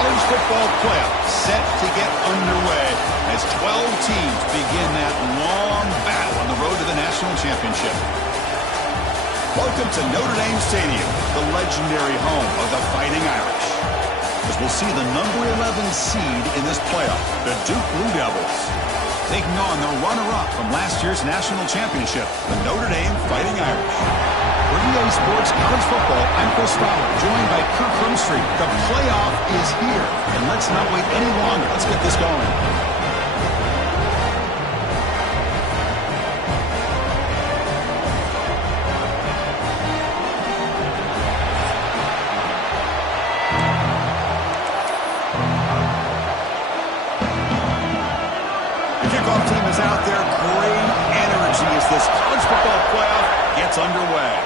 college football playoff set to get underway as 12 teams begin that long battle on the road to the national championship. Welcome to Notre Dame Stadium, the legendary home of the Fighting Irish. As we'll see the number 11 seed in this playoff, the Duke Blue Devils, taking on the runner-up from last year's national championship, the Notre Dame Fighting Irish. For EA Sports College Football, I'm Chris Fowler, joined by Kirk Hermstreet. The playoff is here, and let's not wait any longer. Let's get this going. The kickoff team is out there. Great energy as this college football playoff gets underway.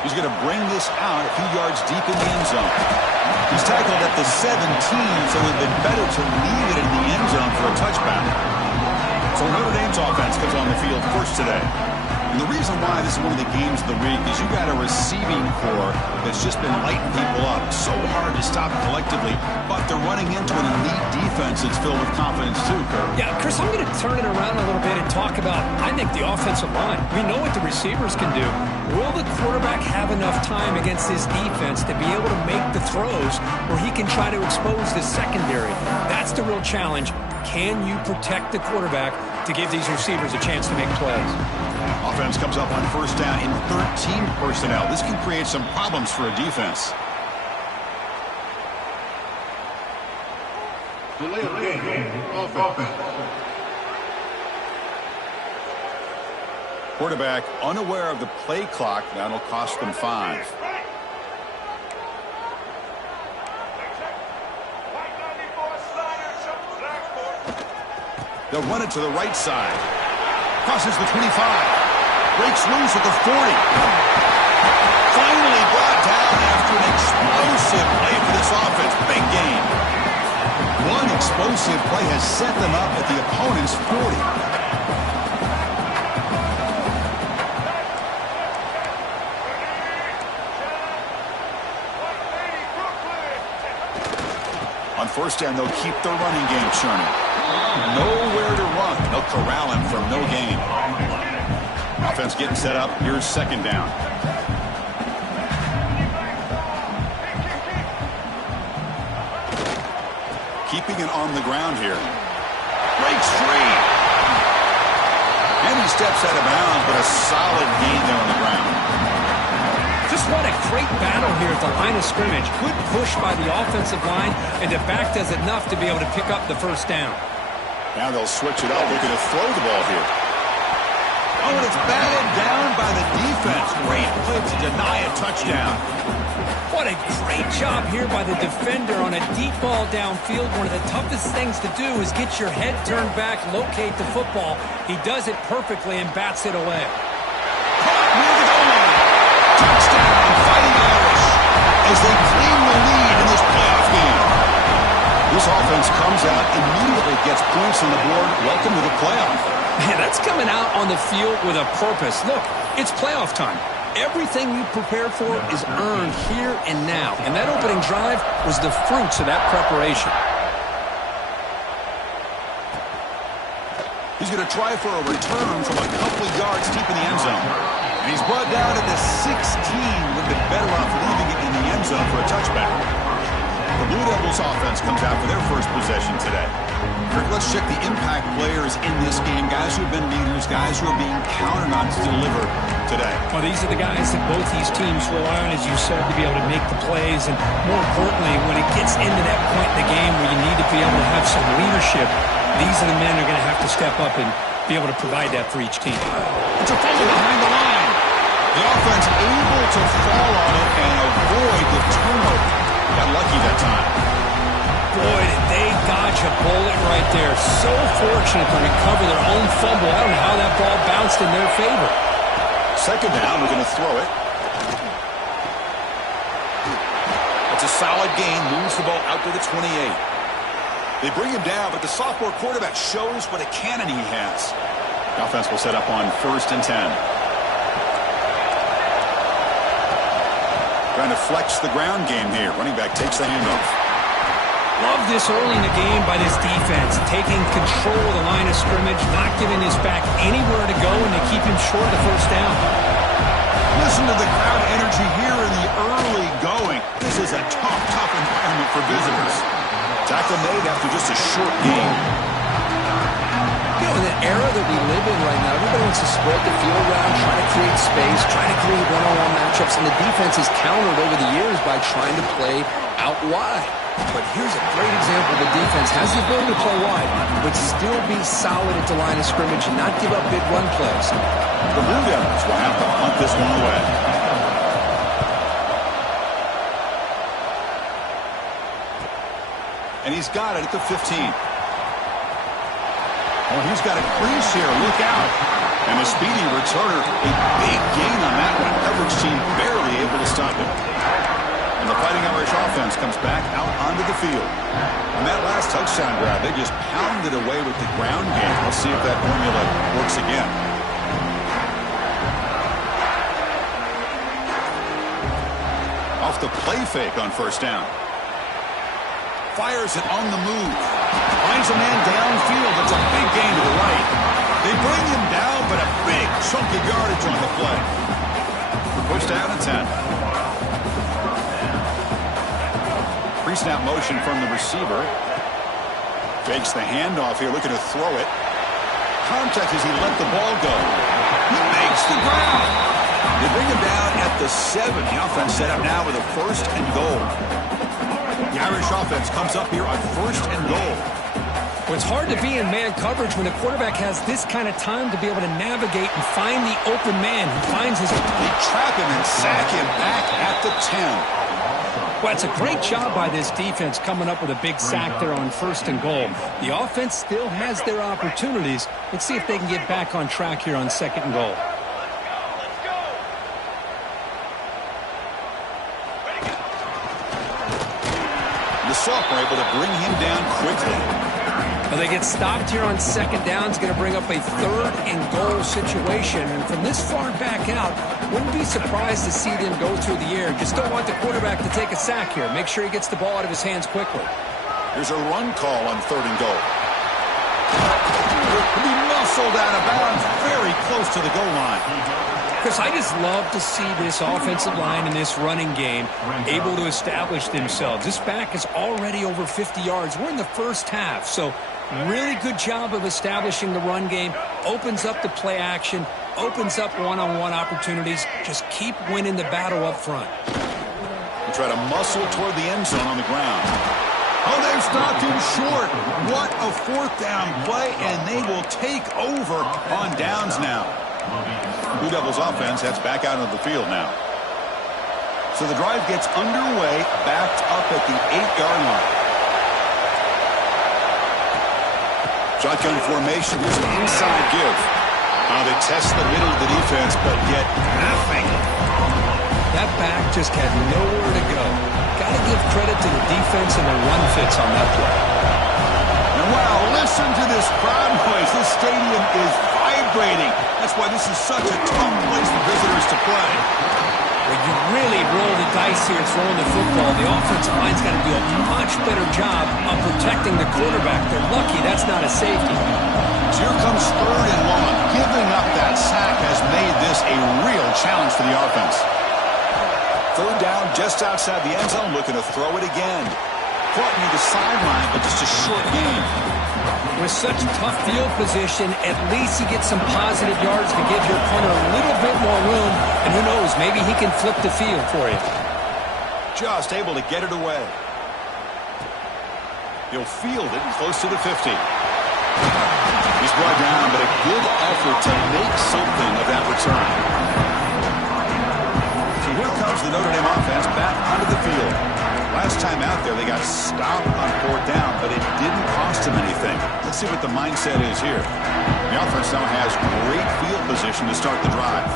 He's going to bring this out a few yards deep in the end zone. He's tackled at the 17, so it would have been better to leave it in the end zone for a touchdown. So Notre Dame's offense comes on the field first today. And the reason why this is one of the games of the week is you got a receiving corps that's just been lighting people up. So hard to stop collectively, but they're running into an elite defense that's filled with confidence too, Kirk. Yeah, Chris, I'm going to turn it around a little bit and talk about, I think, the offensive line. We know what the receivers can do. Will the quarterback have enough time against his defense to be able to make the throws where he can try to expose the secondary? That's the real challenge. Can you protect the quarterback to give these receivers a chance to make plays? Offense comes up on first down in 13 personnel. This can create some problems for a defense. Delay of game. Offense. Quarterback unaware of the play clock. That'll cost them 5. They'll run it to the right side. Crosses the 25. Breaks loose at the 40. Finally brought down after an explosive play for this offense. Big game. One explosive play has set them up at the opponent's 40. On first down, they'll keep their running game churning. Nowhere to run. They'll corral him from no gain. Offense getting set up. Here's second down. Keeping it on the ground here. Breaks free. And he steps out of bounds, but a solid gain there on the ground. Just what a great battle here at the line of scrimmage. Good push by the offensive line, and the back does enough to be able to pick up the first down. Now they'll switch it up. They're going to throw the ball here. Oh, and it's batted down by the defense. Great play to deny a touchdown. What a great job here by the defender on a deep ball downfield. One of the toughest things to do is get your head turned back, locate the football. He does it perfectly and bats it away. Caught near the goal line. Touchdown, Fighting Irish, as they claim the lead in this playoff game. This offense comes out, immediately gets points on the board. Welcome to the playoff. Man, that's coming out on the field with a purpose. Look, it's playoff time. Everything you prepared for is earned here and now. And that opening drive was the fruits of that preparation. He's going to try for a return from a couple of yards deep in the end zone. And he's brought down at the 16. Would have been better off leaving it in the end zone for a touchback. The Blue Devils offense comes out for their first possession today. Kirk, let's check the impact players in this game. Guys who have been leaders, guys who are being counted on to deliver today. Well, these are the guys that both these teams rely on, as you said, to be able to make the plays. And more importantly, when it gets into that point in the game where you need to be able to have some leadership, these are the men who are going to have to step up and be able to provide that for each team. It's a fumble behind the line. The offense able to fall on it and avoid the turnover. Got lucky that time. Boy, did they dodge a bullet right there. So fortunate to recover their own fumble. I don't know how that ball bounced in their favor. Second down, we're going to throw it. It's a solid gain. Moves the ball out to the 28. They bring him down, but the sophomore quarterback shows what a cannon he has. The offense will set up on 1st and 10. Trying to flex the ground game here. Running back takes the handoff. Love this early in the game by this defense, taking control of the line of scrimmage, not giving his back anywhere to go, and to keep him short of the first down. Listen to the crowd energy here in the early going. This is a tough environment for visitors. Tackle made after just a short game. You know, in the era that we live in right now, everybody wants to spread the field around, try to create space, try to create one-on-one matchups, and the defense has countered over the years by trying to play out wide. But here's a great example. The defense has the ability to play wide, but still be solid at the line of scrimmage and not give up big run plays. The Blue Devils will have to punt this one away. And he's got it at the 15. Oh, he's got a crease here. Look out. And a speedy returner. A big gain on that one. Coverage team barely able to stop it. And the Fighting Irish offense comes back out onto the field. On that last touchdown grab, they just pounded away with the ground game. Let's see if that formula works again. Off the play fake on first down. Fires it on the move. Finds a man downfield. That's a big gain to the right. They bring him down, but a big chunk of yardage on the play. Pushed out at 10. Pre-snap motion from the receiver. Fakes the handoff here, looking to throw it. Contact as he let the ball go. He makes the ground. They bring him down at the 7. The offense set up now with a 1st and goal. The Irish offense comes up here on 1st and goal. Well, it's hard to be in man coverage when the quarterback has this kind of time to be able to navigate and find the open man. He finds his... They trap him and sack him back at the 10. Well, it's a great job by this defense coming up with a big sack there on 1st and goal. The offense still has their opportunities. Let's see if they can get back on track here on 2nd and goal. The Soft are able to bring him down quickly. Well, they get stopped here on 2nd down. It's going to bring up a 3rd and goal situation. And from this far back out, wouldn't be surprised to see them go through the air. Just don't want the quarterback to take a sack here. Make sure he gets the ball out of his hands quickly. There's a run call on 3rd and goal. He muscled out of bounds very close to the goal line. Chris, I just love to see this offensive line and this running game able to establish themselves. This back is already over 50 yards. We're in the first half, so really good job of establishing the run game. Opens up the play action, opens up one-on-one opportunities. Just keep winning the battle up front. And try to muscle toward the end zone on the ground. Oh, they've stopped him short. What a 4th down play, and they will take over on downs now. Blue Devils offense heads back out of the field now. So the drive gets underway, backed up at the 8-yard line. Shotgun formation. Here's an inside give. They test the middle of the defense, but get nothing. That back just had nowhere to go. Got to give credit to the defense and the run fits on that play. And wow, listen to this crowd noise. This stadium is vibrating. That's why this is such a tough place for visitors to play. When you really roll the dice here throwing the football, the offensive line's got to do a much better job of protecting the quarterback. They're lucky that's not a safety. So here comes 3rd and long. Giving up that sack has made this a real challenge for the offense. 3rd down just outside the end zone, looking to throw it again. Caught near the sideline, but just a short gain. With such tough field position, at least he gets some positive yards to give your punter a little bit more room. And who knows, maybe he can flip the field for you. Just able to get it away. He'll field it close to the 50. He's brought down, but a good effort to make something of that return. So here comes the Notre Dame offense back onto the field. Last time out there, they got stopped on 4th down, but it didn't cost them anything. Let's see what the mindset is here. The offense now has great field position to start the drive.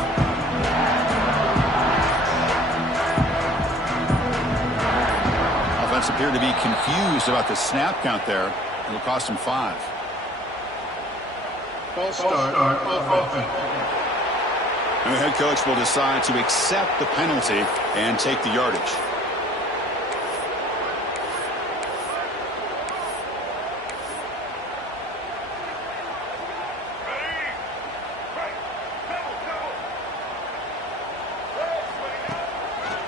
Offense appeared to be confused about the snap count there. It'll cost them 5. False start offense. And the head coach will decide to accept the penalty and take the yardage.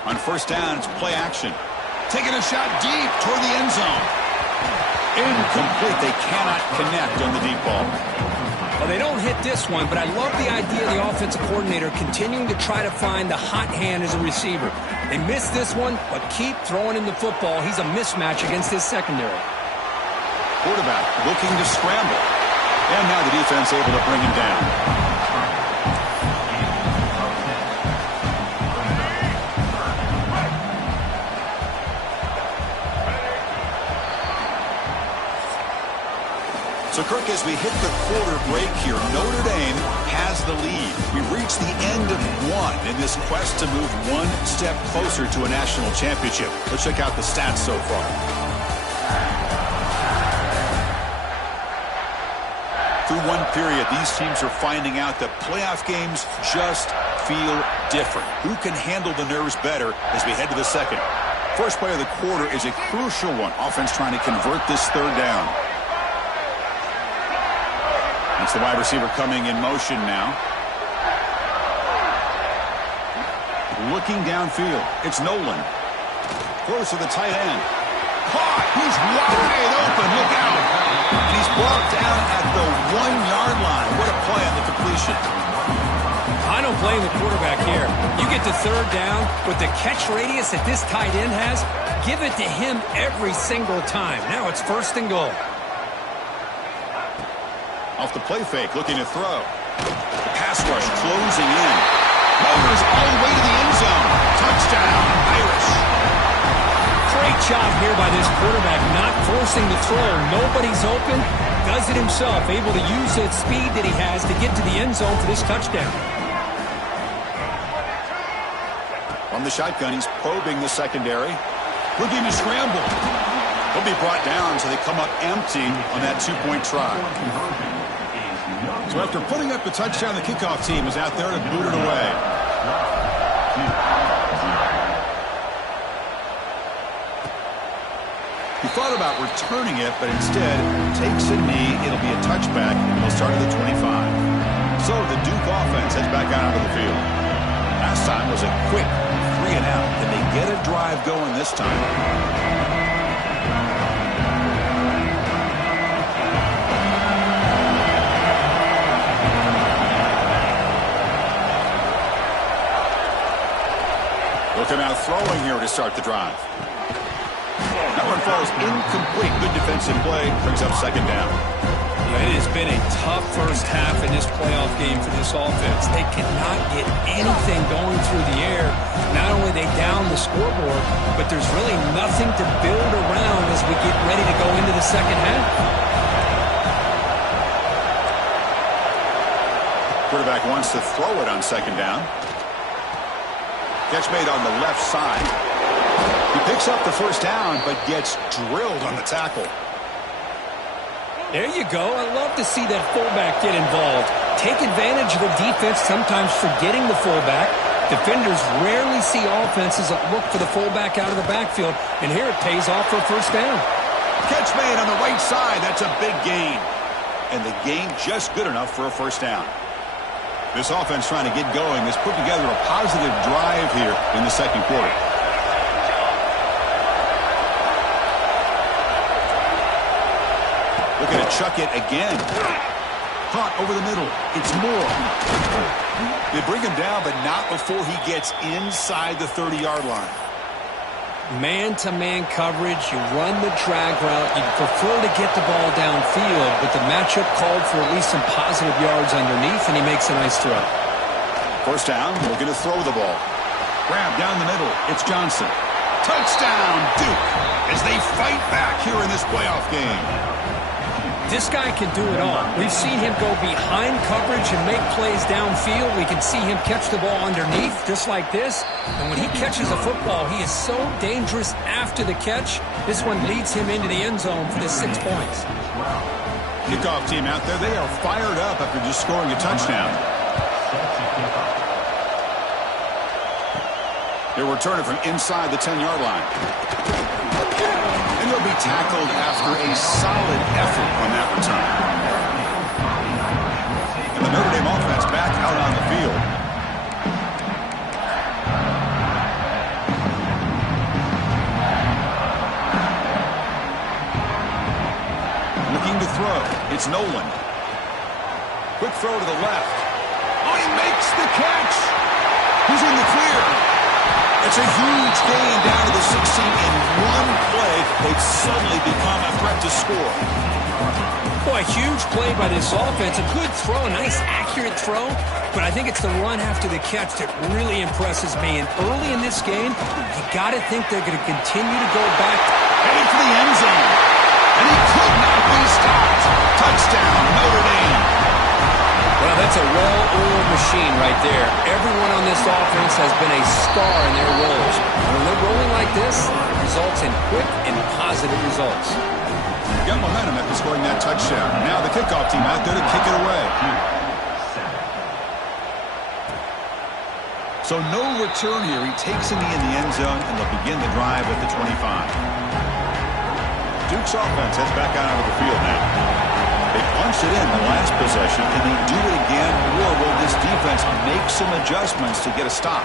On first down, it's play action. Taking a shot deep toward the end zone. Incomplete. They cannot connect on the deep ball. Well, they don't hit this one, but I love the idea of the offensive coordinator continuing to try to find the hot hand as a receiver. They missed this one, but keep throwing him the football. He's a mismatch against his secondary. Quarterback looking to scramble. And now the defense able to bring him down. So, Kirk, as we hit the quarter break here, Notre Dame has the lead. We reach the end of one in this quest to move one step closer to a national championship. Let's check out the stats so far. Through one period, these teams are finding out that playoff games just feel different. Who can handle the nerves better as we head to the second? First play of the quarter is a crucial one. Offense trying to convert this third down. It's the wide receiver coming in motion now. Looking downfield. It's Nolan. Close to the tight end. Caught. He's wide open. Look out. And he's brought down at the 1-yard line. What a play on the completion. I don't blame the quarterback here. You get to third down with the catch radius that this tight end has, give it to him every single time. Now it's first and goal. Off the play fake, looking to throw. The pass rush closing in. Motors all the way to the end zone. Touchdown, Irish. Great job here by this quarterback, not forcing the throw. Nobody's open. Does it himself, able to use that speed that he has to get to the end zone for this touchdown. From the shotgun, he's probing the secondary. Looking to scramble. He'll be brought down so they come up empty on that two-point try. So after putting up the touchdown, the kickoff team is out there to boot it away. He thought about returning it, but instead takes a knee. It'll be a touchback, and he'll start at the 25. So the Duke offense heads back out onto the field. Last time was a quick 3-and-out. Can they get a drive going this time? Looking out throwing here to start the drive. That one falls incomplete. Good defensive play. Brings up second down. Yeah, it has been a tough first half in this playoff game for this offense. They cannot get anything going through the air. Not only they down the scoreboard, but there's really nothing to build around as we get ready to go into the second half. Quarterback wants to throw it on second down. Catch made on the left side. He picks up the first down, but gets drilled on the tackle. There you go. I love to see that fullback get involved. Take advantage of the defense, sometimes forgetting the fullback. Defenders rarely see offenses that look for the fullback out of the backfield, and here it pays off for a first down. Catch made on the right side. That's a big gain. And the gain just good enough for a first down. This offense trying to get going has put together a positive drive here in the second quarter. Looking to chuck it again. Caught over the middle. It's Moore. They bring him down, but not before he gets inside the 30-yard line. Man-to-man coverage, you run the drag route, you prefer to get the ball downfield, but the matchup called for at least some positive yards underneath, and he makes a nice throw. First down, looking to throw the ball. Grab down the middle, it's Johnson. Touchdown, Duke, as they fight back here in this playoff game. This guy can do it all. We've seen him go behind coverage and make plays downfield. We can see him catch the ball underneath, just like this. And when he catches a football, he is so dangerous after the catch. This one leads him into the end zone for the 6 points. Kickoff team out there, they are fired up after just scoring a touchdown. He'll return it from inside the 10-yard line. And he'll be tackled after a solid effort on that return. And the Notre Dame offense back out on the field. Looking to throw. It's Nolan. Quick throw to the left. Oh, he makes the catch. He's in the clear. It's a huge gain down to the 16 in one play. They've suddenly become a threat to score. Boy, huge play by this offense. A good throw, a nice accurate throw. But I think it's the run after the catch that really impresses me. And early in this game, you got to think they're going to continue to go back. Heading for the end zone. And he could not be stopped. Touchdown, Notre Dame. Well, that's a well-oiled machine right there. Everyone on this offense has been a star in their roles. When they're rolling like this, it results in quick and positive results. Got momentum after scoring that touchdown. Now the kickoff team out there to kick it away. So no return here. He takes it in the end zone, and they'll begin the drive at the 25. Duke's offense heads back out onto the field now. They punched it in the last possession. Can they do it again, or will this defense make some adjustments to get a stop?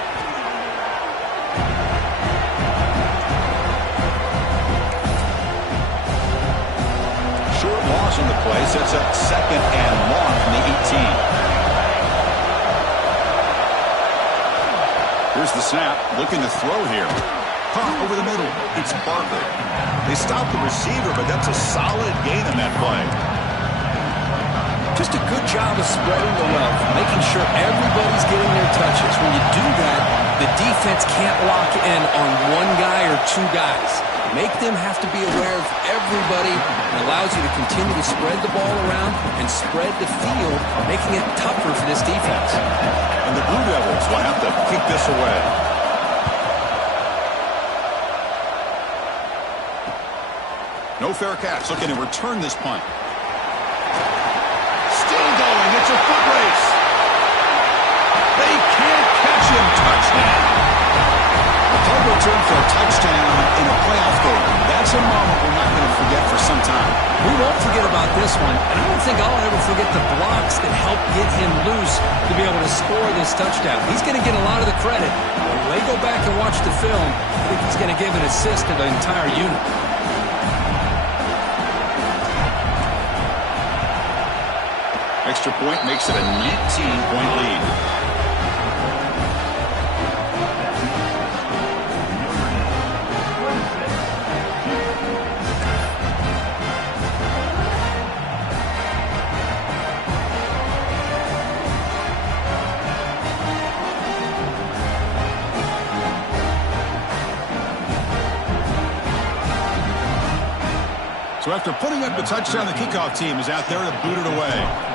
Short loss on the play sets up 2nd and long from the 18. Here's the snap, looking to throw here. Pop over the middle. It's Barker. They stop the receiver, but that's a solid gain on that play. Just a good job of spreading the wealth, making sure everybody's getting their touches. When you do that, the defense can't lock in on one guy or two guys. Make them have to be aware of everybody. It allows you to continue to spread the ball around and spread the field, making it tougher for this defense. And the Blue Devils will have to kick this away. No fair catch. Looking to return this punt. Still going. It's a foot race. They can't catch him. Touchdown. A punt return for a touchdown in a playoff game. That's a moment we're not going to forget for some time. We won't forget about this one, and I don't think I'll ever forget the blocks that helped get him loose to be able to score this touchdown. He's going to get a lot of the credit. When they go back and watch the film, I think he's going to give an assist to the entire unit. Extra point makes it a 19-point lead. So after putting up the touchdown, the kickoff team is out there to boot it away.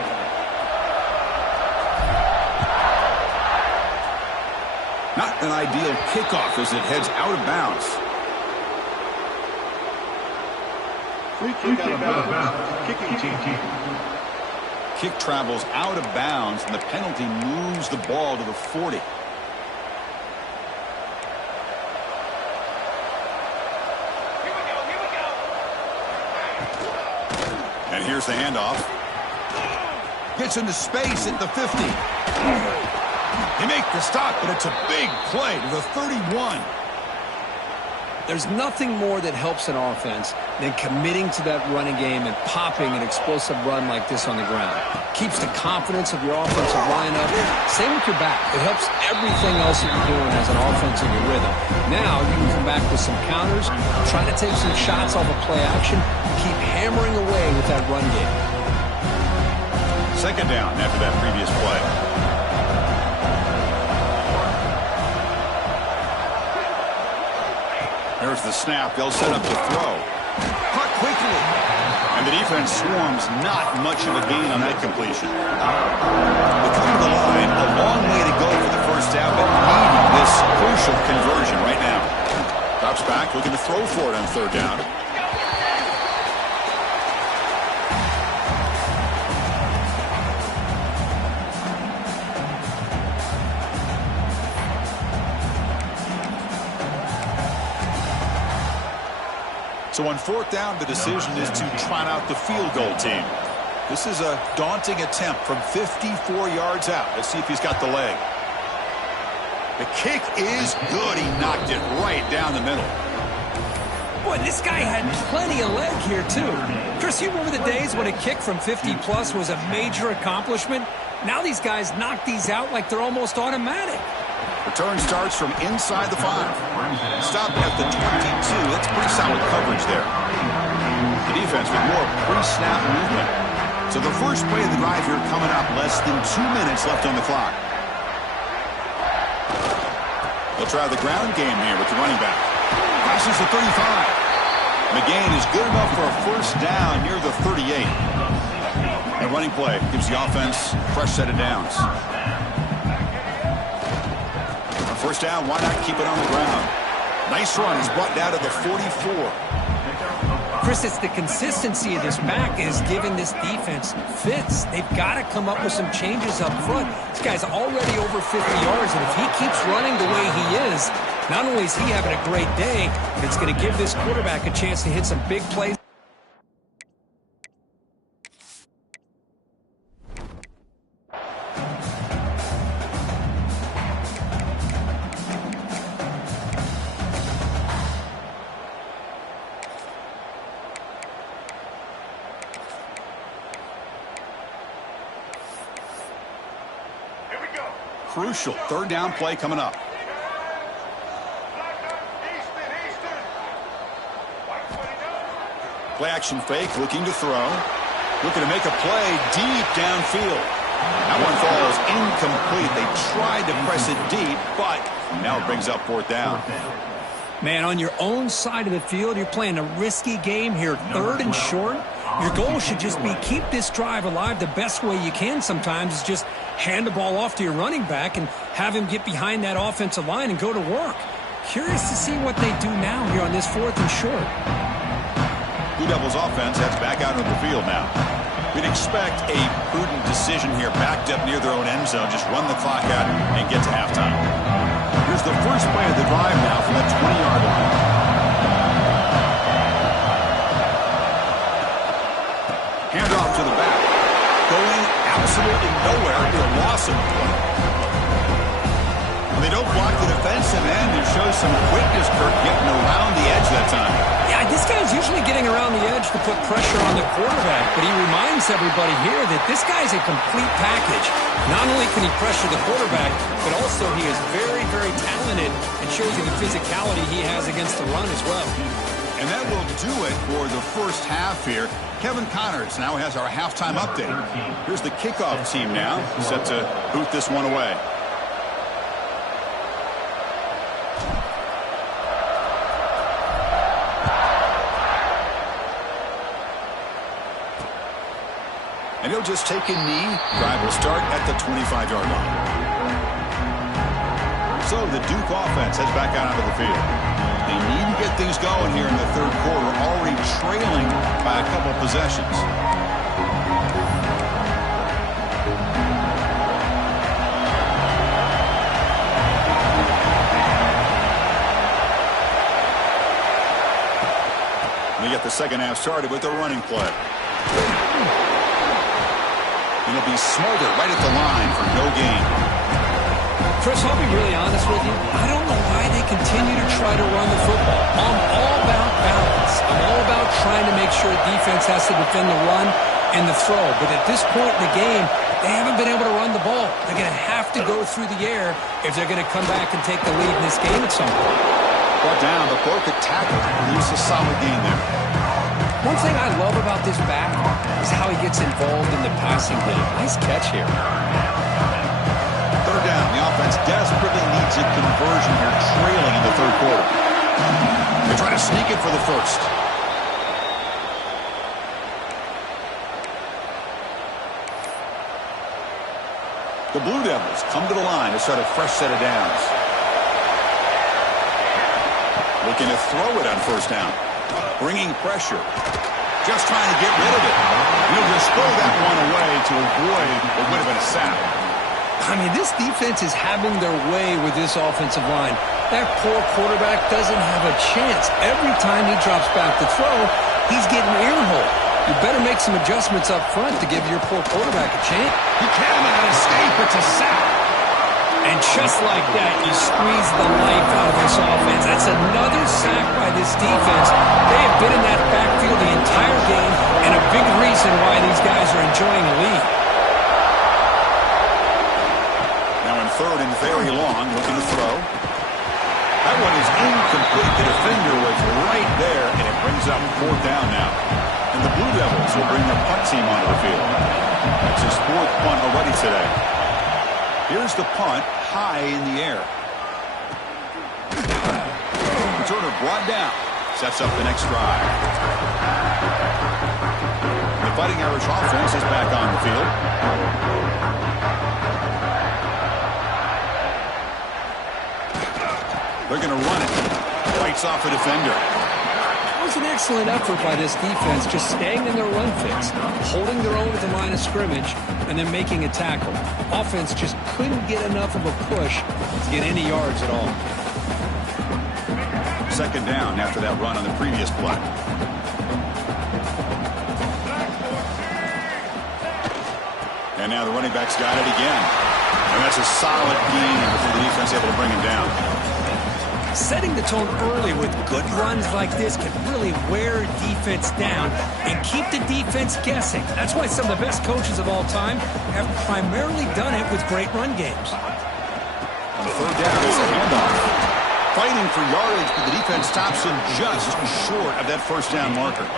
Not an ideal kickoff as it heads out of bounds. Free kick out of bounds. Kicking team. Kick travels out of bounds, and the penalty moves the ball to the 40. And here's the handoff. Gets into space at the 50. They make the stop, but it's a big play to the 31. There's nothing more that helps an offense than committing to that running game and popping an explosive run like this on the ground. Keeps the confidence of your offensive line up. Same with your back. It helps everything else that you're doing as an offense in your rhythm. Now you can come back with some counters, try to take some shots off of play action, keep hammering away with that run game. 2nd down after that previous play. There's the snap. They'll set up the throw. Cut quickly. And the defense swarms. Not much of a gain on that completion. They come to the line. A long way to go for the first down, but needing this crucial conversion right now. Drops back, looking to throw for it on 3rd down. So on fourth down, the decision is to trot out the field goal team. This is a daunting attempt from 54 yards out. Let's see if he's got the leg. The kick is good. He knocked it right down the middle. Boy, this guy had plenty of leg here, too. Chris, you remember the days when a kick from 50-plus was a major accomplishment? Now these guys knock these out like they're almost automatic. Return starts from inside the 5. Stop at the 22. That's pretty solid coverage there. The defense with more pre-snap movement. So the first play of the drive here coming up, less than 2 minutes left on the clock. They'll try the ground game here with the running back. Crosses the 35. McGain is good enough for a first down near the 38. And running play gives the offense a fresh set of downs. On first down, why not keep it on the ground? Nice run. He's brought down to the 44. Chris, it's the consistency of this back is giving this defense fits. They've got to come up with some changes up front. This guy's already over 50 yards, and if he keeps running the way he is, not only is he having a great day, it's going to give this quarterback a chance to hit some big plays. Crucial third down play coming up. Play action fake, looking to throw. Looking to make a play deep downfield. That one falls incomplete. They tried to press it deep, but now it brings up fourth down. Man, on your own side of the field, you're playing a risky game here. Third and short. Your goal should just be keep this drive alive the best way you can sometimes is just hand the ball off to your running back and have him get behind that offensive line and go to work. Curious to see what they do now here on this fourth and short. Blue Devils offense heads back out of the field now. We'd expect a prudent decision here, backed up near their own end zone. Just run the clock out and get to halftime. Here's the first play of the drive now from the 20-yard line. Handoff to the back. Going absolutely nowhere to Lawson. When they don't block the defensive end, it shows some quickness, Kirk, getting around the edge that time. Yeah, this guy's usually getting around the edge to put pressure on the quarterback, but he reminds everybody here that this guy's a complete package. Not only can he pressure the quarterback, but also he is very, very talented and shows you the physicality he has against the run as well. And that will do it for the first half here. Kevin Connors now has our halftime update. Here's the kickoff team now, set to boot this one away. And he'll just take a knee. Drive will start at the 25-yard line. So the Duke offense heads back out onto the field. They need to get things going here in the third quarter, already trailing by a couple possessions. They get the second half started with a running play. And it'll be Smolder right at the line for no gain. Chris, I'll be really honest with you. I don't know why they continue to try to run the football. I'm all about balance. I'm all about trying to make sure defense has to defend the run and the throw. But at this point in the game, they haven't been able to run the ball. They're going to have to go through the air if they're going to come back and take the lead in this game at some point. Brought down, but broke a tackle. Leaves a solid game there. One thing I love about this back is how he gets involved in the passing game. Nice catch here. Third down. The offense desperately needs a conversion here, trailing in the third quarter. They try to sneak it for the first. The Blue Devils come to the line to start a fresh set of downs. Looking to throw it on first down. Bringing pressure. Just trying to get rid of it. He'll just throw that one away to avoid what would have been a sack. I mean, this defense is having their way with this offensive line. That poor quarterback doesn't have a chance. Every time he drops back to throw, he's getting earholed. You better make some adjustments up front to give your poor quarterback a chance. He cannot escape. It's a sack. And just like that, you squeeze the life out of this offense. That's another sack by this defense. They have been in that backfield the entire game, and a big reason why these guys are enjoying a lead. Now in third and very long, looking to throw. That one is incomplete. The defender was right there, and it brings up fourth down now. And the Blue Devils will bring the punt team onto the field. That's his fourth punt already today. Here's the punt, high in the air. Returner brought down. Sets up the next drive. The Fighting Irish offense is back on the field. They're going to run it. Fights off a defender. It was an excellent effort by this defense, just staying in their run fix, holding their own at the line of scrimmage, and then making a tackle. Offense just couldn't get enough of a push to get any yards at all. Second down after that run on the previous play. And now the running back's got it again. And that's a solid gain before the defense able to bring him down. Setting the tone early with good runs like this can really wear a defense down and keep the defense guessing. That's why some of the best coaches of all time have primarily done it with great run games. On third down, it's a handoff. Fighting for yardage, but the defense stops him just short of that first down marker.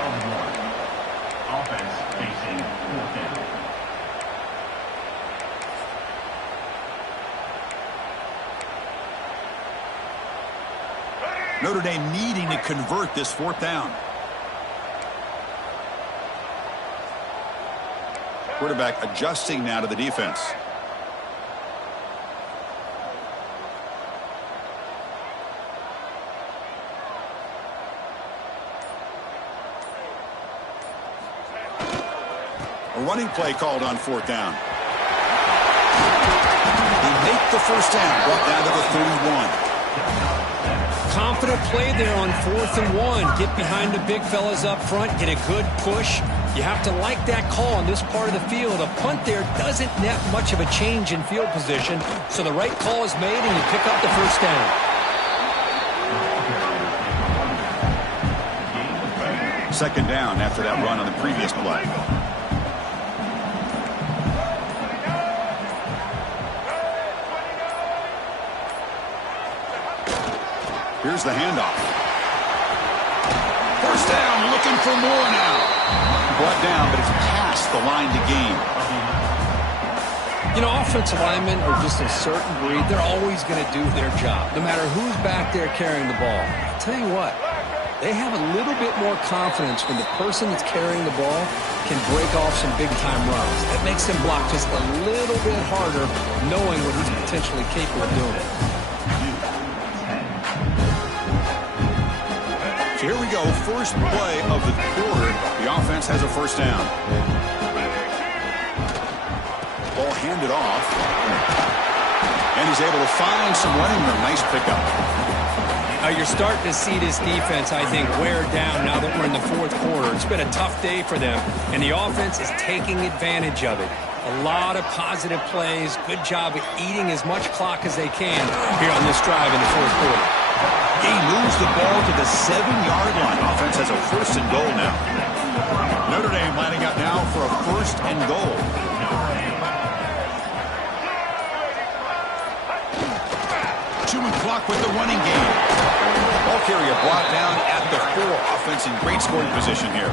Offense facing fourth down. Notre Dame needing to convert this fourth down. Quarterback adjusting now to the defense. A running play called on fourth down. They make the first down, brought down to the 31. Confident play there on 4th and 1. Get behind the big fellas up front, get a good push. You have to like that call on this part of the field. A punt there doesn't net much of a change in field position, so the right call is made and you pick up the first down. Second down after that run on the previous play. Here's the handoff. First down, looking for more now. Brought down, but it's past the line to gain. You know, offensive linemen are just a certain breed. They're always going to do their job, no matter who's back there carrying the ball. I'll tell you what, they have a little bit more confidence when the person that's carrying the ball can break off some big-time runs. That makes them block just a little bit harder, knowing what he's potentially capable of doing. So here we go, first play of the quarter. The offense has a first down. Ball handed off. And he's able to find some running room. Nice pickup. Now you're starting to see this defense, I think, wear down now that we're in the fourth quarter. It's been a tough day for them, and the offense is taking advantage of it. A lot of positive plays. Good job of eating as much clock as they can here on this drive in the fourth quarter. He moves the ball to the 7-yard line. Offense has a first and goal now. Notre Dame lining up now for a first and goal. Chewing clock with the running game. Ball carrier brought down at the 4. Offense in great scoring position here.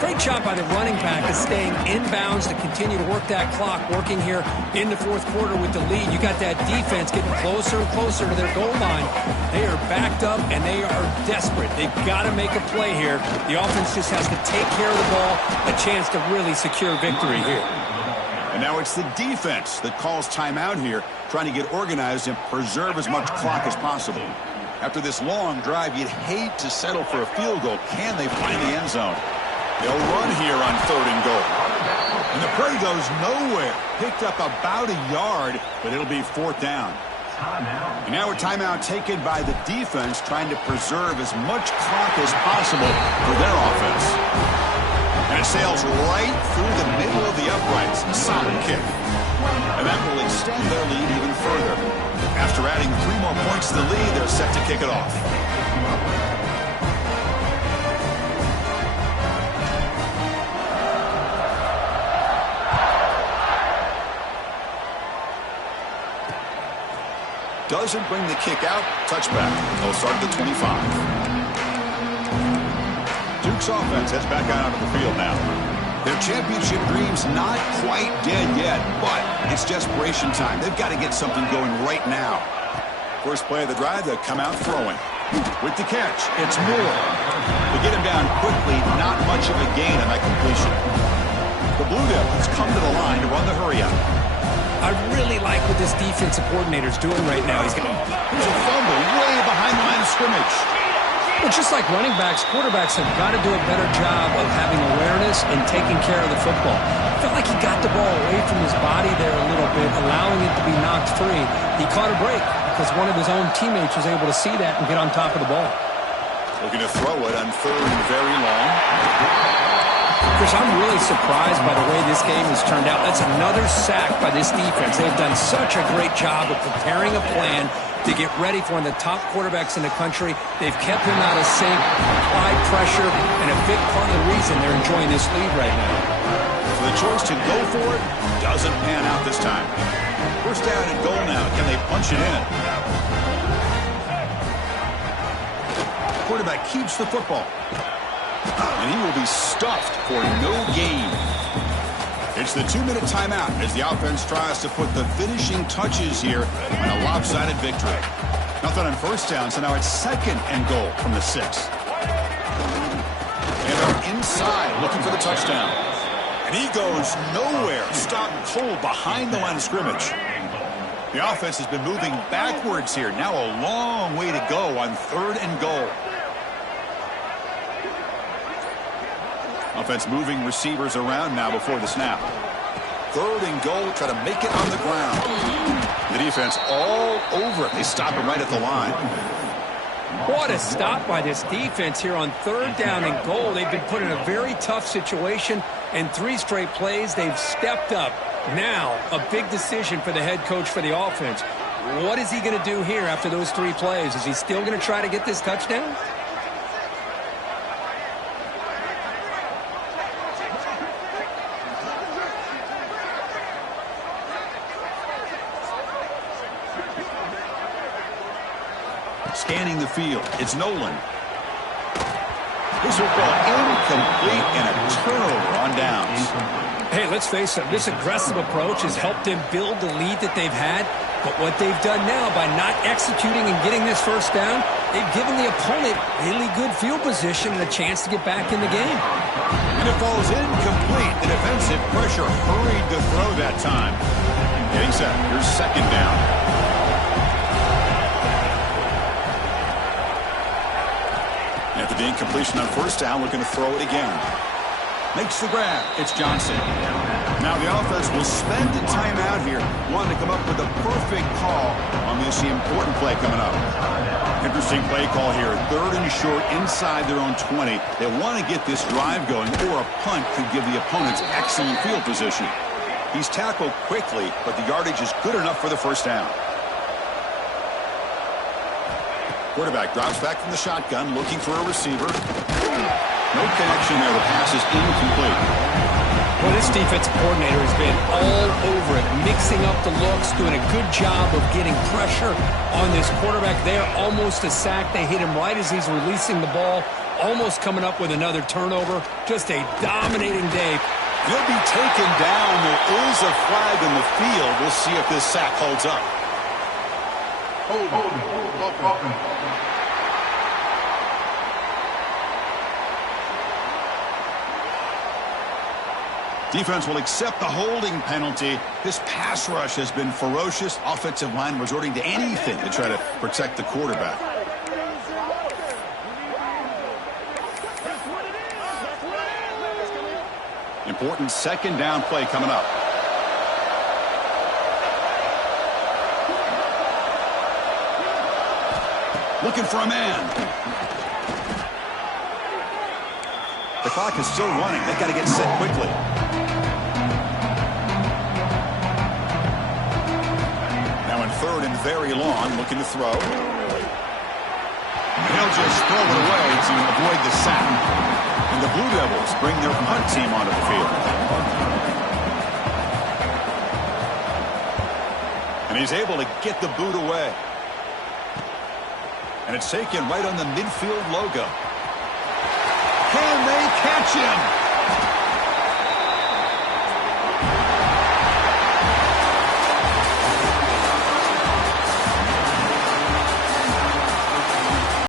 Great job by the running back of staying inbounds to continue to work that clock, working here in the fourth quarter with the lead. You got that defense getting closer and closer to their goal line. They are backed up, and they are desperate. They've got to make a play here. The offense just has to take care of the ball, a chance to really secure victory here. And now it's the defense that calls timeout here, trying to get organized and preserve as much clock as possible. After this long drive, you'd hate to settle for a field goal. Can they find the end zone? They'll run here on third and goal. And the play goes nowhere. Picked up about a yard, but it'll be fourth down. And now a timeout taken by the defense, trying to preserve as much clock as possible for their offense. And it sails right through the middle of the uprights. Solid kick. And that will extend their lead even further. After adding 3 more points to the lead, they're set to kick it off. Doesn't bring the kick out. Touchback. They'll start at the 25. Duke's offense heads back out onto the field now. Their championship dreams not quite dead yet, but it's desperation time. They've got to get something going right now. First play of the drive, they'll come out throwing. With the catch, it's Moore. They get him down quickly, not much of a gain on that completion. The Blue Devils come to the line to run the hurry-up. I really like what this defensive coordinator's doing right now. He's got Here's a fumble way behind the line of scrimmage. Well, just like running backs, quarterbacks have got to do a better job of having awareness and taking care of the football. I felt like he got the ball away from his body there a little bit, allowing it to be knocked free. He caught a break because one of his own teammates was able to see that and get on top of the ball. Looking to throw it on 3rd and very long. Chris, I'm really surprised by the way this game has turned out. That's another sack by this defense. They've done such a great job of preparing a plan to get ready for one of the top quarterbacks in the country. They've kept him out of sync, applied pressure, and a big part of the reason they're enjoying this lead right now. So the choice to go for it doesn't pan out this time. First down and goal now. Can they punch it in? Quarterback keeps the football. And he will be stuffed for no gain. It's the 2-minute timeout as the offense tries to put the finishing touches here on a lopsided victory. Nothing on first down, so now it's 2nd and goal from the 6. And they're inside looking for the touchdown. And he goes nowhere. Stopped cold behind the line of scrimmage. The offense has been moving backwards here. Now a long way to go on 3rd and goal. Offense moving receivers around now before the snap. 3rd and goal, try to make it on the ground. The defense all over it. They stop it right at the line. What a stop by this defense here on 3rd down and goal. They've been put in a very tough situation, and 3 straight plays, they've stepped up. Now, a big decision for the head coach for the offense. What is he going to do here after those 3 plays? Is he still going to try to get this touchdown? Scanning the field, it's Nolan. This football incomplete and a turnover on downs. Hey, let's face it, this aggressive approach has helped them build the lead that they've had. But what they've done now by not executing and getting this first down, they've given the opponent really good field position and a chance to get back in the game. And it falls incomplete. The defensive pressure hurried to throw that time. Getting set. Here's 2nd down. After the incompletion on first down, looking to throw it again. Makes the grab. It's Johnson. Now the offense will spend a timeout here, wanting to come up with a perfect call on this important play coming up. Interesting play call here. 3rd and short inside their own 20. They want to get this drive going, or a punt could give the opponents excellent field position. He's tackled quickly, but the yardage is good enough for the first down. Quarterback drops back from the shotgun, looking for a receiver. No connection there. The pass is incomplete. Well, this defensive coordinator has been all over it, mixing up the looks, doing a good job of getting pressure on this quarterback there. Almost a sack. They hit him right as he's releasing the ball, almost coming up with another turnover. Just a dominating day. He'll be taken down. There is a flag in the field. We'll see if this sack holds up. Defense will accept the holding penalty. This pass rush has been ferocious. Offensive line resorting to anything to try to protect the quarterback. Important 2nd down play coming up. looking for a man. The clock is still running. They've got to get set quickly. Now in third and very long, looking to throw. He'll just throw it away to avoid the sack. And the Blue Devils bring their punt team onto the field. And he's able to get the boot away. And it's taken right on the midfield logo. Can they catch him?